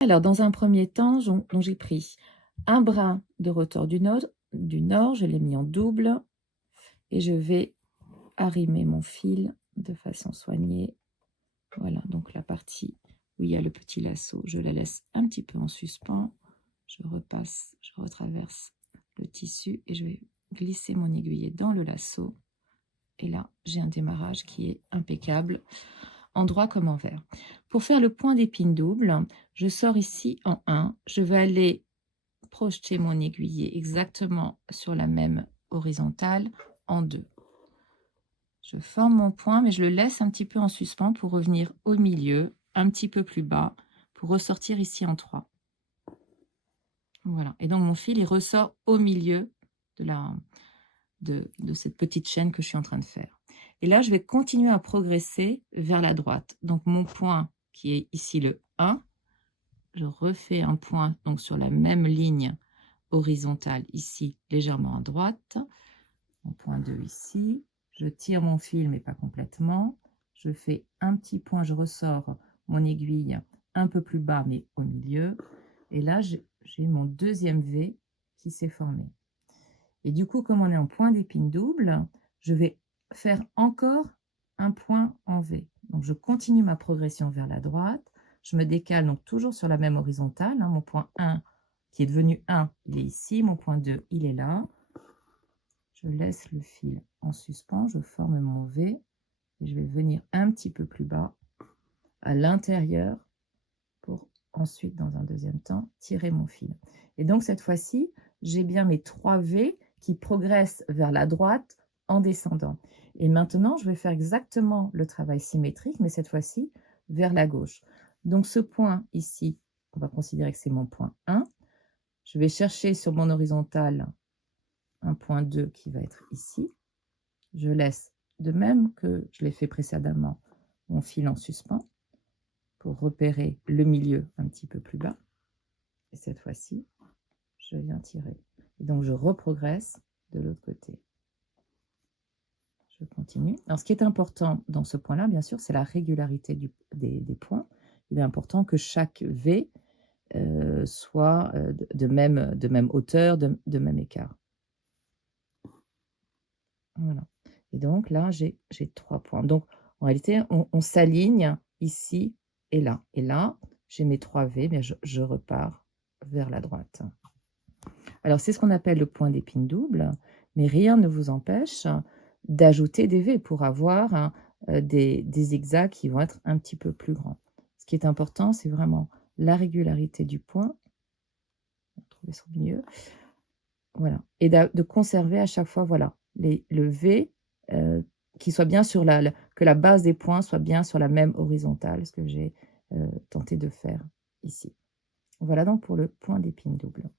Alors, dans un premier temps, donc j'ai pris un brin de retors du nord, je l'ai mis en double et je vais arrimer mon fil de façon soignée. Voilà, donc la partie où il y a le petit lasso, je la laisse un petit peu en suspens. Je repasse, je retraverse le tissu et je vais glisser mon aiguillet dans le lasso. Et là, j'ai un démarrage qui est impeccable, en droit comme en vert. Pour faire le point d'épine double, je sors ici en 1. Je vais aller projeter mon aiguillet exactement sur la même horizontale en 2. Je forme mon point, mais je le laisse un petit peu en suspens pour revenir au milieu, un petit peu plus bas, pour ressortir ici en 3. Voilà. Et donc, mon fil, il ressort au milieu de cette petite chaîne que je suis en train de faire. Et là, je vais continuer à progresser vers la droite. Donc, mon point qui est ici le 1, je refais un point donc sur la même ligne horizontale ici, légèrement à droite. Mon point 2 ici. Je tire mon fil, mais pas complètement. Je fais un petit point, je ressors mon aiguille un peu plus bas, mais au milieu. Et là, j'ai mon deuxième V qui s'est formé. Et du coup, comme on est en point d'épine double, je vais faire encore un point en V. Donc, je continue ma progression vers la droite. Je me décale donc toujours sur la même horizontale. Mon point 1, qui est devenu 1, il est ici. Mon point 2, il est là. Je laisse le fil en suspens. Je forme mon V. Et je vais venir un petit peu plus bas à l'intérieur pour ensuite, dans un deuxième temps, tirer mon fil. Et donc, cette fois-ci, j'ai bien mes 3 V qui progressent vers la droite en descendant. Et maintenant, je vais faire exactement le travail symétrique, mais cette fois-ci, vers la gauche. Donc, ce point ici, on va considérer que c'est mon point 1. Je vais chercher sur mon horizontale un point 2 qui va être ici. Je laisse, de même que je l'ai fait précédemment, mon fil en suspens pour repérer le milieu un petit peu plus bas. Et cette fois-ci, je viens tirer. Et donc, je reprogresse de l'autre côté. Je continue. Alors, ce qui est important dans ce point-là, bien sûr, c'est la régularité des points. Il est important que chaque V soit de même hauteur, de même écart. Voilà. Et donc, là, j'ai 3 points. Donc, en réalité, on s'aligne ici et là. Et là, j'ai mes 3 V, mais je repars vers la droite. Alors, c'est ce qu'on appelle le point d'épine double, mais rien ne vous empêche d'ajouter des V pour avoir des zigzags qui vont être un petit peu plus grands. Ce qui est important, c'est vraiment la régularité du point. On va trouver son milieu. Voilà. Et de conserver à chaque fois, voilà, le V qui soit bien sur que la base des points soit bien sur la même horizontale, ce que j'ai tenté de faire ici. Voilà donc pour le point d'épine double.